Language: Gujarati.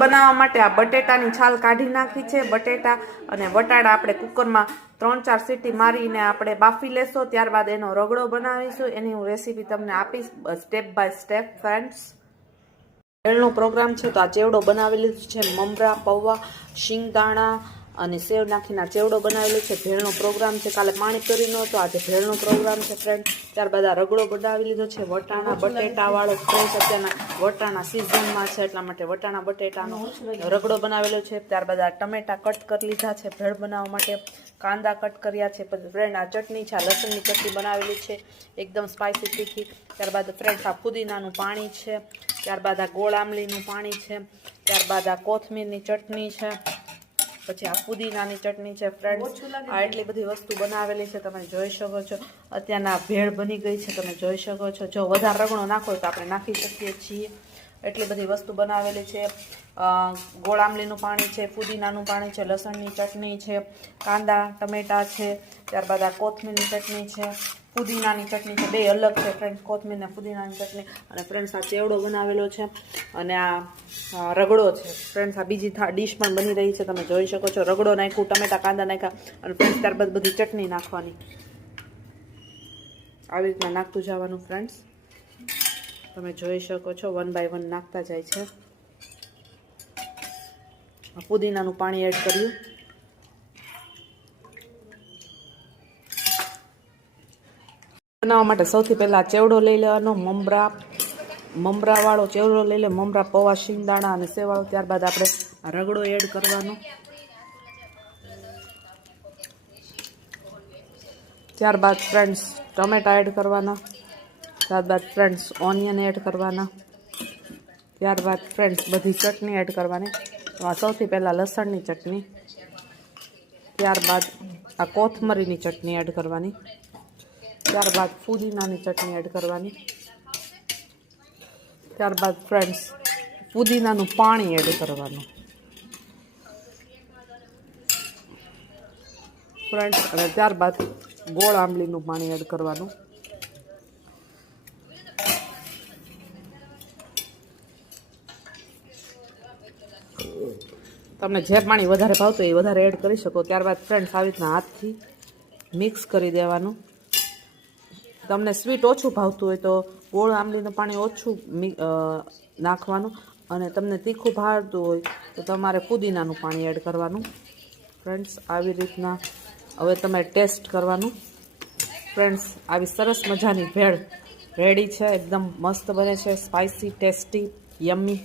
બનાવવા માટે આ બટેટાની છાલ કાઢી નાખી છે. બટેટા અને વટાણા આપણે કુકરમાં 3-4 સીટી મારીને આપણે બાફી લેશો. ત્યારબાદ એનો રગડો બનાવીશું. એની હું રેસીપી તમને આપીશ સ્ટેપ બાય સ્ટેપ. ફ્રેન્ડ્સ, ભેળનો પ્રોગ્રામ છે તો આ ચેવડો બનાવી લીધું છે. મમરા, પૌવા, શિંગદાણા અને સેવ નાખીને ચેવડો બનાવેલો છે. ભેળનો પ્રોગ્રામ છે. કાલે પાણીપુરીનો હતો, આજે ભેળનો પ્રોગ્રામ છે ફ્રેન્ડ. ત્યારબાદ આ રગડો બનાવી લીધો છે. વટાણા બટેટા વાળો ફ્રેશ, અત્યારના વટાણા સિઝનમાં છે એટલા માટે વટાણા બટેટાનો રગડો બનાવેલો છે. ત્યારબાદ આ ટમેટા કટ કરી લીધા છે ભેળ બનાવવા માટે. કાંદા કટ કર્યા છે. પછી ફ્રેન્ડ આ ચટણી છે, આ લસણની ચટણી બનાવેલી છે એકદમ સ્પાઇસી તીખી. ત્યારબાદ ફ્રેન્ડ આ પુદીનાનું પાણી છે. ત્યારબાદ આ ગોળ આમલીનું પાણી છે. ત્યારબાદ આ કોથમીરની ચટણી છે. પછી આ પુદીનાની ચટણી છે. ફ્રેન્ડ્સ, આ એટલી બધી વસ્તુ બનાવેલી છે, તમે જોઈ શકો છો. અત્યારના ભેળ બની ગઈ છે, તમે જોઈ શકો છો. જો વધારે રગડો નાખો તો આપણે નાખી શકીએ છીએ. એટલી બધી વસ્તુ બનાવેલી છે. ગોળ આમલીનું પાણી છે, પુદીનાનું પાણી છે, લસણની ચટણી છે, કાંદા ટમેટા છે. ત્યારબાદ આ કોથમીરની ચટણી છે, પુદીનાની ચટણી છે. બે અલગ છે ફ્રેન્ડ્સ, કોથમીર ને પુદીનાની ચટણી. અને ફ્રેન્ડ્સ આ ચેવડો બનાવેલો છે અને આ રગડો છે. ફ્રેન્ડ્સ, આ બીજી ડીશ પણ બની રહી છે, તમે જોઈ શકો છો. રગડો નાખ્યું, ટમેટા કાંદા નાખ્યા અને ફ્રેન્ડ્સ ત્યારબાદ બધી ચટણી નાખવાની. આવી રીતના નાખતું જવાનું ફ્રેન્ડ્સ, તમે જોઈ શકો છો. 1 બાય 1 નાખતા જાય છે. પુદીનાનું પાણી એડ કર્યું. બનાવવા માટે સૌથી પહેલા ચેવડો લઈ લેવાનો. મમરા વાળો ચેવડો લઈ લે. મમરા, પૌવા, શિંગદાણા અને સેવાળો. ત્યારબાદ આપણે રગડો એડ કરવાનો. ત્યારબાદ ફ્રેન્ડ્સ ટમેટા એડ કરવાના. ત્યારબાદ ફ્રેન્ડ્સ ઓનિયન એડ કરવાના. ત્યારબાદ ફ્રેન્ડ્સ બધી ચટણી એડ કરવાની. તો આ સૌથી પહેલાં લસણની ચટણી. ત્યારબાદ આ કોથમરીની ચટણી એડ કરવાની. ત્યારબાદ પુદીનાની ચટણી એડ કરવાની. ત્યારબાદ ફ્રેન્ડ્સ પુદીનાનું પાણી એડ કરવાનું ફ્રેન્ડ્સ. અને ત્યારબાદ ગોળ આંબલીનું પાણી એડ કરવાનું. તમને જે પાણી વધારે ભાવતું હોય એ વધારે એડ કરી શકો. ત્યારબાદ ફ્રેન્ડ્સ આવી રીતના હાથથી મિક્સ કરી દેવાનું. તમને સ્વીટ ઓછું ભાવતું હોય તો ગોળ આંબલીનું પાણી ઓછું નાખવાનું. અને તમને તીખું ભાવતું હોય તો તમારે પુદીનાનું પાણી એડ કરવાનું. ફ્રેન્ડ્સ, આવી રીતના હવે તમે ટેસ્ટ કરવાનું. ફ્રેન્ડ્સ, આવી સરસ મજાની ભેળ રેડી છે. એકદમ મસ્ત બને છે, સ્પાઇસી, ટેસ્ટી, યમ્મી.